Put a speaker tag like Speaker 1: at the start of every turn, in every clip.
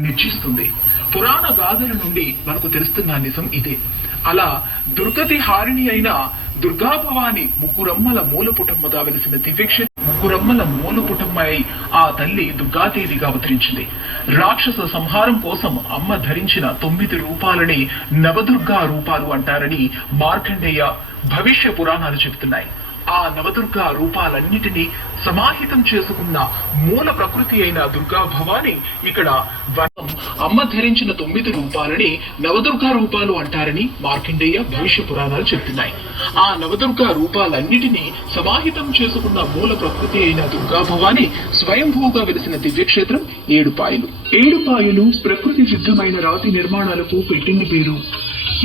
Speaker 1: నిశ్చిస్తుంది. పురాణ గాథల నుండి మనకు తెలుస్తున్న నిజం ఇదే. అలా దుర్గతి హారిణి అయిన దుర్గాభవాని ముకురమ్మల ముగ్గురమ్మల మూలపుటమ్మగా వెలిసిన దివ్యక్ష ముగ్గురమ్మల మూలపుటమ్మై ఆ తల్లి దుర్గాదేవిగా అవతరించింది. రాక్షస సంహారం కోసం అమ్మ ధరించిన తొమ్మిది రూపాలని నవదుర్గా రూపాలు అంటారని మార్కండేయ భవిష్య పురాణాలు చెబుతున్నాయి. ఆ నవదుర్గా రూపాలన్నిటినీ సమాహితం చేసుకున్న మూల ప్రకృతి అయిన దుర్గా భవాని ఇక్కడ వనం అమ్మ ధరించిన తొమ్మిది రూపాలని నవదుర్గా రూపాలు అంటారని మార్కండేయ భవిష్య పురాణాలు చెప్తున్నాయి. ఆ నవదుర్గా రూపాలన్నిటినీ సమాహితం చేసుకున్న మూల ప్రకృతి అయిన దుర్గా భవాని స్వయంభూగా వెలిసిన దివ్యక్షేత్రం ఏడుపాయలు. ఏడుపాయలు ప్రకృతి సిద్ధమైన రాతి నిర్మాణాలకు పెట్టింది పేరు.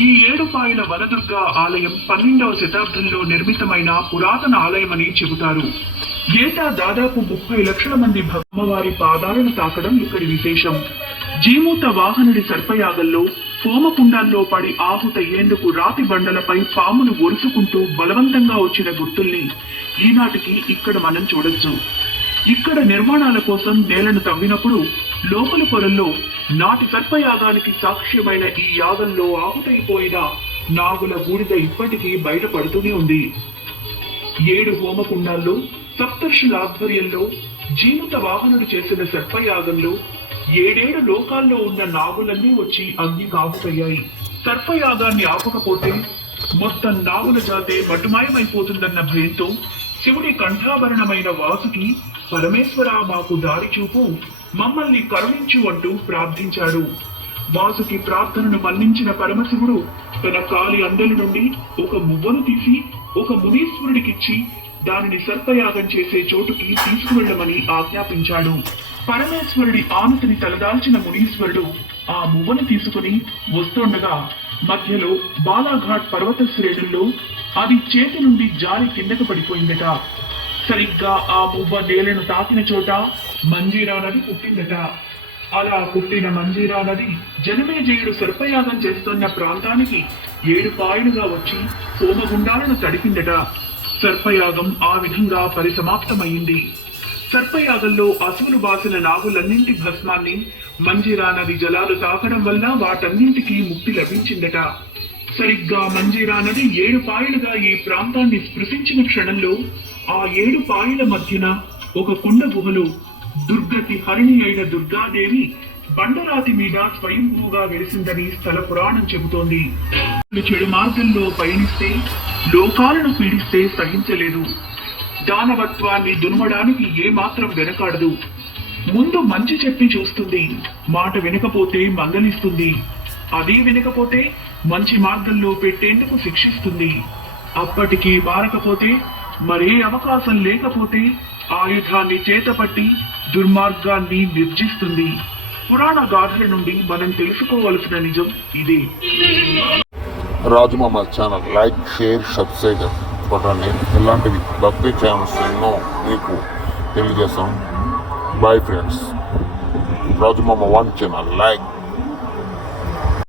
Speaker 1: ఈ ఏడుపాయల వనదుర్గ ఆలయం పన్నెండవ శతాబ్దంలో నిర్మితమైన పురాతన ఆలయమని చెబుతారు. ఏటా దాదాపు ముప్పై లక్షల మంది అమ్మవారి పాదాలను తాకడం ఇక్కడి విశేషం. జీమూత వాహనుడి సర్పయాగంలో హోమకుండాల్లో పడి ఆహుతయ్యేందుకు రాతి బండలపై పామును ఒరుసుకుంటూ బలవంతంగా వచ్చిన గుర్తుల్ని ఈనాటికి ఇక్కడ మనం చూడొచ్చు. ఇక్కడ నిర్మాణాల కోసం నేలను తవ్వినప్పుడు లోపల పొరల్లో నాటి సర్పయాగానికి సాక్ష్యమైన ఈ యాగంలో ఆహుతైపోయిన నాగుల బూడిద ఇప్పటికీ బయటపడుతూనే ఉంది. ఏడు హోమకుండాల్లో సప్తర్షుల ఆధ్వర్యంలో జీవిత వాహనుడు చేసిన సర్పయాగంలో ఏడేడు లోకాల్లో ఉన్న నాగులన్నీ వచ్చి అగ్ని కాపుతయ్యాయి సర్పయాగాన్ని ఆపకపోతే మొత్తం నాగుల జాతే మటుమాయమైపోతుందన్న భయంతో శివుడి కంఠాభరణమైన వాసుకి పరమేశ్వర మాకు దారి చూపు మమ్మల్ని కరుణించు అంటూ ప్రార్థించాడు. వాసుకి ప్రార్థనను మన్నించిన పరమశివుడు తన కాలి అందలి నుండి ఒక మువ్వను తీసి ఒక మునీశ్వరుడికిచ్చి దానిని సర్పయాగం చేసే చోటుకి తీసుకువెళ్ళమని ఆజ్ఞాపించాడు. పరమేశ్వరుడి ఆనతిని తలదాల్చిన మునీశ్వరుడు ఆ మువ్వను తీసుకుని వస్తుండగా మధ్యలో బాలాఘాట్ పర్వత శ్రేణుల్లో అది చేతి నుండి జారి కిందకు పడిపోయిందట. సరిగ్గా ఆ మువ్వ నేలను తాకిన చోట మంజీరా నది పుట్టిందట. అలా పుట్టిన మంజీరా నది జనమేజయుడు సర్పయాగం చేస్తున్న ప్రాంతానికి ఏడు పాయలుగా వచ్చి సోమగుండాలను తడిపిందట. సర్పయాగం ఆ విధంగా పరిసమాప్తమైంది సర్పయాగంలో అసువులు బాసిన నాగులన్నింటి భస్మాన్ని మంజీరా నది జలాలు తాకడం వల్ల వాటన్నింటికీ ముక్తి లభించిందట. సరిగ్గా మంజీరా నది ఏడు పాయలుగా ఈ ప్రాంతాన్ని స్పృశించిన క్షణంలో ఆ ఏడు పాయల మధ్యన ఒక కుండ గుహలో దుర్గతి హరిణి అయిన దుర్గాదేవి బండరాతి మీద స్వయంభూగా వెలిసిందని స్థల పురాణం చెబుతోంది. చెడు మార్గంలో పయనిస్తే లోకాలను పీడిస్తే సహించలేదు. దానవత్వాన్ని దునమడానికి ఏమాత్రం వెనకాడదు. ముందు మంచి చెప్పి చూస్తుంది మాట వినకపోతే మందలిస్తుంది. అదే వినకపోతే మంచి మార్గంలో పెట్టేందుకు శిక్షిస్తుంది. అప్పటికి మారకపోతే మరే అవకాశం లేకపోతే ఆయుధాన్ని చేతపట్టి దుర్మార్గాన్ని నిర్జిస్తుంది. పురాణ గాథల నుండి మనం తెలుసుకోవలసిన నిజం ఇదే.
Speaker 2: Rajumama channel like share subscribe కొట్టండి ఇలాంటివి భక్తి ఛానల్స్ ఎన్నో మీకు తెలియజేస్తాం. Bye friends. Rajumama one channel like.